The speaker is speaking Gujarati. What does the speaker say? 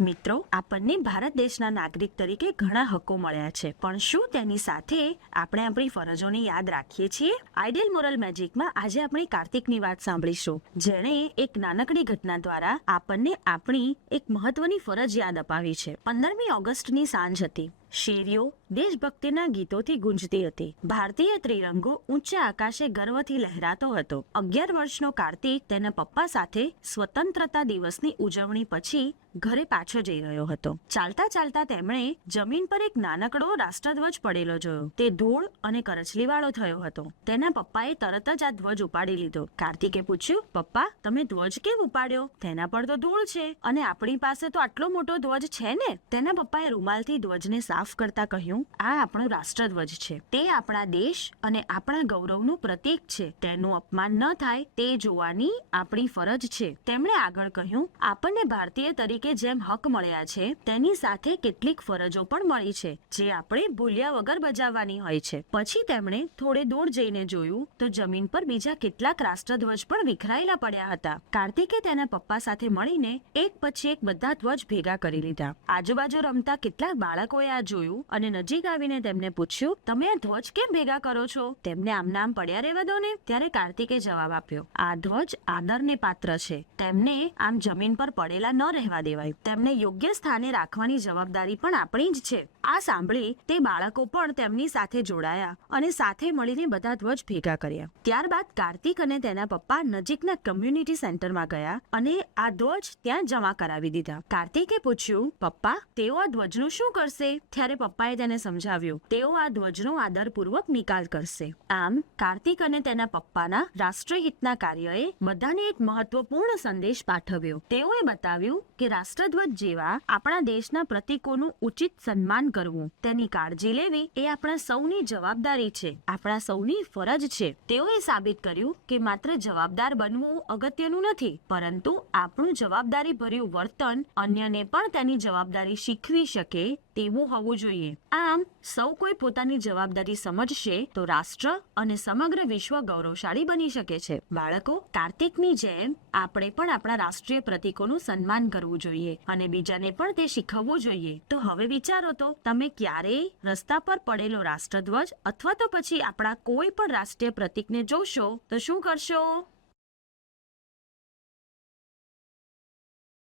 મિત્રો, આપણને ભારત દેશના નાગરિક તરીકે ઘણા હકો મળ્યા છે. પણ શું તેની સાથે આપણે આપણી ફરજોને યાદ રાખીએ છીએ? આઈડિયલ મોરલ મેજિકમાં આજે આપણે કાર્તિકની વાત સાંભળીશું. જેણે એક નાનકડી ઘટના દ્વારા આપણને આપણી એક મહત્વની ફરજ યાદ અપાવી છે. પંદરમી ઓગસ્ટની સાંજ હતી. શેરીઓ દેશભક્તિના ગીતોથી ગુંજતી હતી. ભારતીય ત્રિરંગો ઊંચા આકાશે ગર્વથી લહેરાતો હતો. અગિયાર વર્ષનો કાર્તિક તેના પપ્પા સાથે સ્વતંત્રતા દિવસની ઉજવણી પછી ઘરે પાછો જઈ રહ્યો હતો. ચાલતા ચાલતા તેમણે જમીન પર એક નાનકડો રાષ્ટ્રધ્વજ પડેલો જોયો. તે ધૂળ અને કરચલીવાળો થયો હતો. તેના પપ્પાએ તરત જ આ ધ્વજ ઉપાડી લીધો. કાર્તિકે પૂછ્યું, પપ્પા, તમે ધ્વજ કેમ ઉપાડ્યો? તેના પર તો ધૂળ છે અને આપણી પાસે તો આટલો મોટો ધ્વજ છે ને? તેના પપ્પાએ રૂમાલથી ધ્વજને સાફ કરતા કહ્યું, આ આપણો રાષ્ટ્રધ્વજ છે. તે આપણા દેશ અને આપણા ગૌરવનું પ્રતીક છે. તેનું અપમાન ન થાય, તે જોવાની આપણી ફરજ છે. તેમણે આગળ કહ્યું, આપણને ભારતીય તરીકે જેમ હક મળ્યા છે, તેની સાથે કેટલીક ફરજો પણ મળી છે, જે આપણે ભૂલ્યા વગર બજાવવાની હોય છે. પછી તેમણે થોડે દૂર જઈને જોયું, તો જમીન પર બીજા કેટલાક રાષ્ટ્રધ્વજ પણ વિખરાયેલા પડ્યા હતા. કાર્તિકે તેના પપ્પા સાથે મળીને એક પછી એક બધા ધ્વજ ભેગા કરી લીધા. આજુબાજુ રમતા કેટલાક બાળકોએ આ જોયું અને નજીક આવીને તેમને પૂછ્યું, તમે આ ધ્વજ કેમ ભેગા કરો છો? તેમને આમ નામ પડ્યા રહેવા દો ને, ત્યારે કાર્તિકે જવાબ આપ્યો, આ ધ્વજ આદરને પાત્ર છે. તેમને આમ જમીન પર પડેલા ન રહેવા દેવાય. તેમને યોગ્ય સ્થાને રાખવાની જવાબદારી પણ આપણી જ છે. આ સાંભળી તે બાળકો પણ તેમની સાથે જોડાયા અને સાથે મળીને બધા ધ્વજ ભેગા કર્યા. ત્યારબાદ કાર્તિક અને તેના પપ્પા નજીકના કમ્યુનિટી સેન્ટરમાં ગયા અને આ ધ્વજ ત્યાં જમા કરાવી દીધા. કાર્તિકે પૂછ્યું, પપ્પા, તેઓ આ ધ્વજનું શું કરશે? ત્યારે પપ્પાએ તેને સમજાવ્યું, તેઓ આ ધ્વજનો આદરપૂર્વક નિકાલ કરશે. આમ, કાર્તિક અને તેના પપ્પાના રાષ્ટ્રહિતના કાર્યએ બધાને એક મહત્વપૂર્ણ સંદેશ પાઠવ્યો. તેઓએ બતાવ્યું કે રાષ્ટ્રધ્વજ જેવા આપણા દેશના પ્રતીકોનું ઉચિત સન્માન કરવું, તેની કાળજી લેવી એ આપણા સૌની જવાબદારી છે, આપણા સૌની ફરજ છે. તેઓએ સાબિત કર્યું કે માત્ર જવાબદાર બનવું અગત્યનું નથી, પરંતુ આપણું જવાબદારી ભર્યું વર્તન અન્યને પણ તેની જવાબદારી શીખવી શકે તેવું હોવું જોઈએ. આમ, સૌ કોઈ પોતાની જવાબદારી સમજશે તો રાષ્ટ્ર અને સમગ્ર વિશ્વ ગૌરવશાળી બની શકે છે. બાળકો, કાર્તિકની જેમ આપણે પણ આપણા રાષ્ટ્રીય પ્રતીકોનું સન્માન કરવું જોઈએ અને બીજાને પણ તે શીખવવું જોઈએ. તો હવે વિચારો તો, તમે ક્યારેય રસ્તા પર પડેલો રાષ્ટ્રધ્વજ અથવા તો પછી આપણા કોઈ પણ રાષ્ટ્રીય પ્રતીકને જોશો તો શું કરશો?